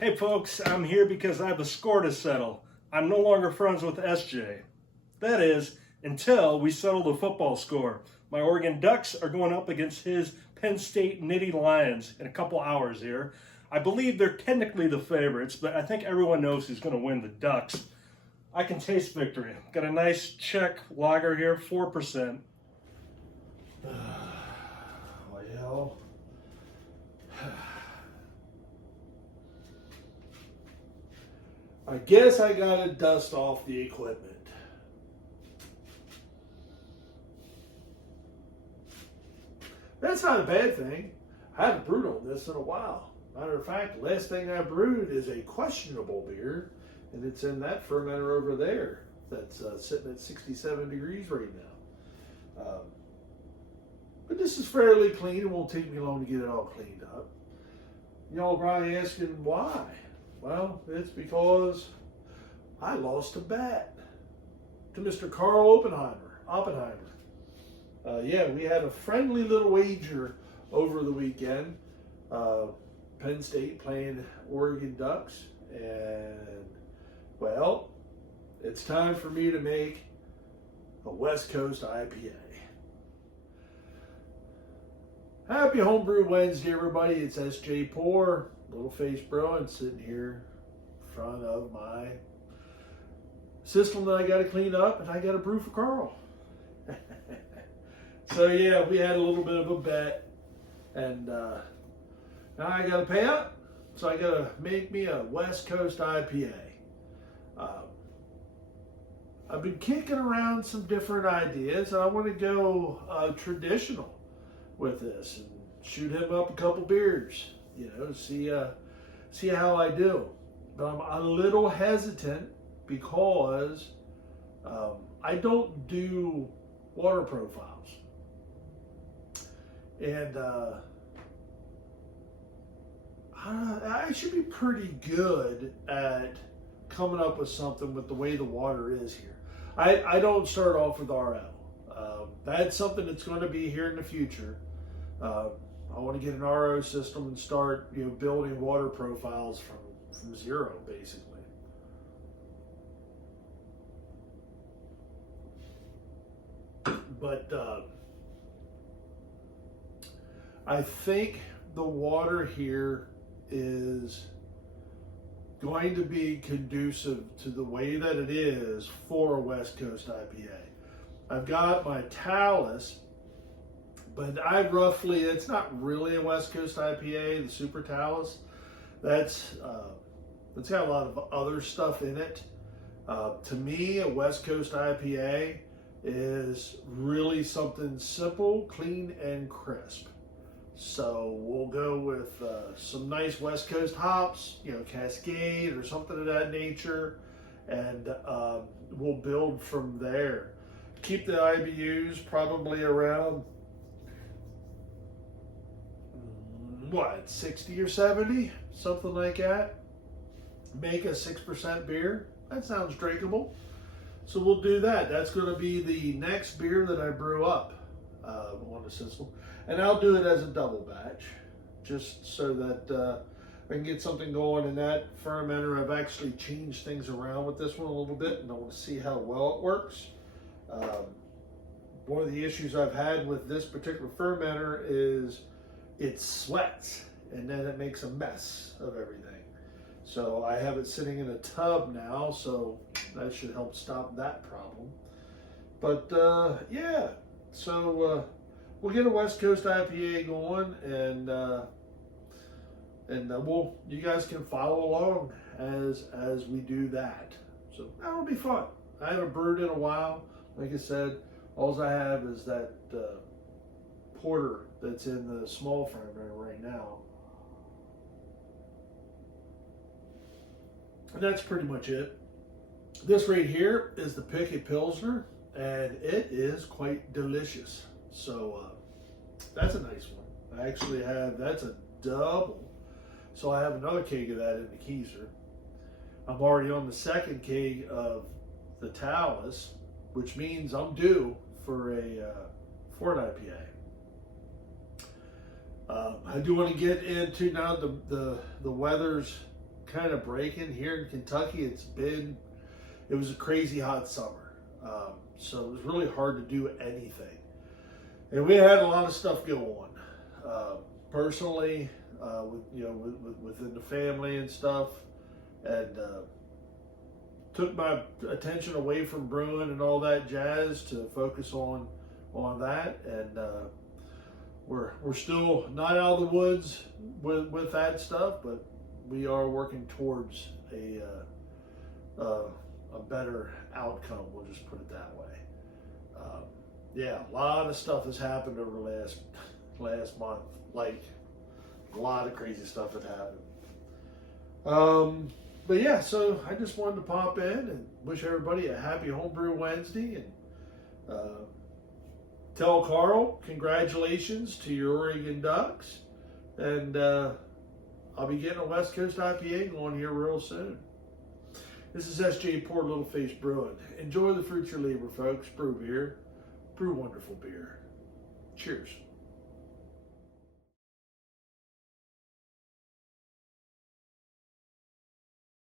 Hey folks, I'm here because I have a score to settle. I'm no longer friends with SJ. That is, until we settle the football score. My Oregon Ducks are going up against his Penn State Nittany Lions in a couple hours here. I believe they're technically the favorites, but I think everyone knows who's going to win, the Ducks. I can taste victory. Got a nice Czech lager here, 4%. Well, I guess I gotta dust off the equipment. That's not a bad thing. I haven't brewed on this in a while. Matter of fact, the last thing I brewed is a questionable beer, and it's in that fermenter over there that's sitting at 67 degrees right now. But this is fairly clean. It won't take me long to get it all cleaned up. Y'all are probably asking why. Well, it's because I lost a bet to Mr. Karl Oppenheimer. Yeah, we had a friendly little wager over the weekend. Penn State playing Oregon Ducks. And, well, it's time for me to make a West Coast IPA. Happy Homebrew Wednesday, everybody. It's SJ Poor, Little Face Brewing, sitting here in front of my system that I got to clean up, and I got to brew for Karl. So yeah, we had a little bit of a bet, and now I got to pay up. So I got to make me a West Coast IPA. I've been kicking around some different ideas, and I want to go traditional with this and shoot him up a couple beers, see how I do. But I'm a little hesitant because I don't do water profiles, and I should be pretty good at coming up with something with the way the water is here. I don't start off with RO. That's something that's going to be here in the future. I want to get an RO system and start, building water profiles from zero, basically. But I think the water here is going to be conducive to the way that it is for a West Coast IPA. I've got my Talus, but it's not really a West Coast IPA, the Super Talus. That's got a lot of other stuff in it. To me, a West Coast IPA is really something simple, clean, and crisp. So we'll go with some nice West Coast hops, Cascade or something of that nature, and we'll build from there. Keep the IBUs probably around 60 or 70, something like that. Make a 6% beer. That sounds drinkable. So we'll do that. That's going to be the next beer that I brew up on the system. And I'll do it as a double batch, just so that I can get something going in that fermenter. I've actually changed things around with this one a little bit, and I want to see how well it works. One of the issues I've had with this particular fermenter is it sweats, and then it makes a mess of everything. So I have it sitting in a tub now, so that should help stop that problem. But yeah, so we'll get a West Coast IPA going, and you guys can follow along as we do that. So that'll be fun. I haven't brewed in a while. Like I said, all I have is that porter that's in the small fermenter right now. And that's pretty much it. This right here is the Picket Pilsner, and it is quite delicious. So that's a nice one. I actually that's a double. So I have another keg of that in the Keyser. I'm already on the second keg of the Talus, which means I'm due for an IPA. I do want to get into now the weather's kind of breaking here in Kentucky. It was a crazy hot summer, so it was really hard to do anything, and we had a lot of stuff go on personally, within the family and stuff, and took my attention away from brewing and all that jazz to focus on that, and we're still not out of the woods with that stuff, but we are working towards a better outcome. We'll just put it that way. A lot of stuff has happened over the last month. Like, a lot of crazy stuff had happened. But yeah, so I just wanted to pop in and wish everybody a happy Homebrew Wednesday, and tell Karl congratulations to your Oregon Ducks, and I'll be getting a West Coast IPA going here real soon. This is SJ Poor Little Face Brewing. Enjoy the fruits of your labor, folks. Brew beer. Brew wonderful beer. Cheers.